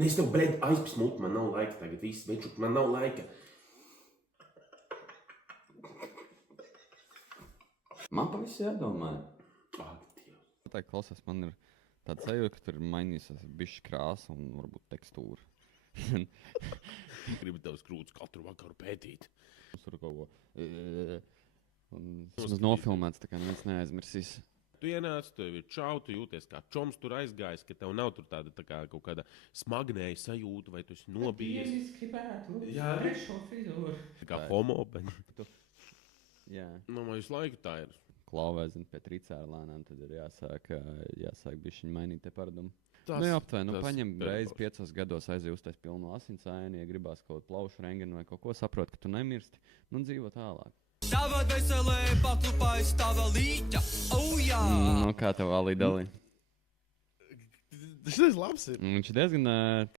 Es tev, bļaļ, aizpsmut, man nav laika tagad, viss, večuk, man nav laika. Man pa visu jādomāja. Ak, Dievs. Tā klausās, man ir tāds sajūta, ka tur ir mainījusies bišķi krāsa un varbūt tekstūra. Gribu tavs krūts katru vakaru pētīt. Mums tur kaut ko... Tas nofilmēts, tā kā neviens neaizmirsīs. Tu ienāc, tev ir čau, tu jūties kā čoms tur aizgājis, ka tev nav tur tāda tā kā kaut kāda smagnēja sajūta, vai tu esi nobijies. Jā, šo frizūru. Kā homo, bet... Jā. Nu, man visu laiku tā ir. Klauvēzin pie tricērlēnām, tad ir jāsāk bišķiņ mainīt te paradumu. Tas- Nu, aptuveni, tas paņem ir reizi forši. 5 gados aizjūsties pilnu asinsaiņu, ja gribās kaut plaušu rengenu vai kaut ko saprot, ka tu nemirsti, nu dzīvo tālāk. Tava veselē paklupājas tava līķa, jā! Nu, kā tev, Ali, dalī? Šis labs ir. Viņš diezgan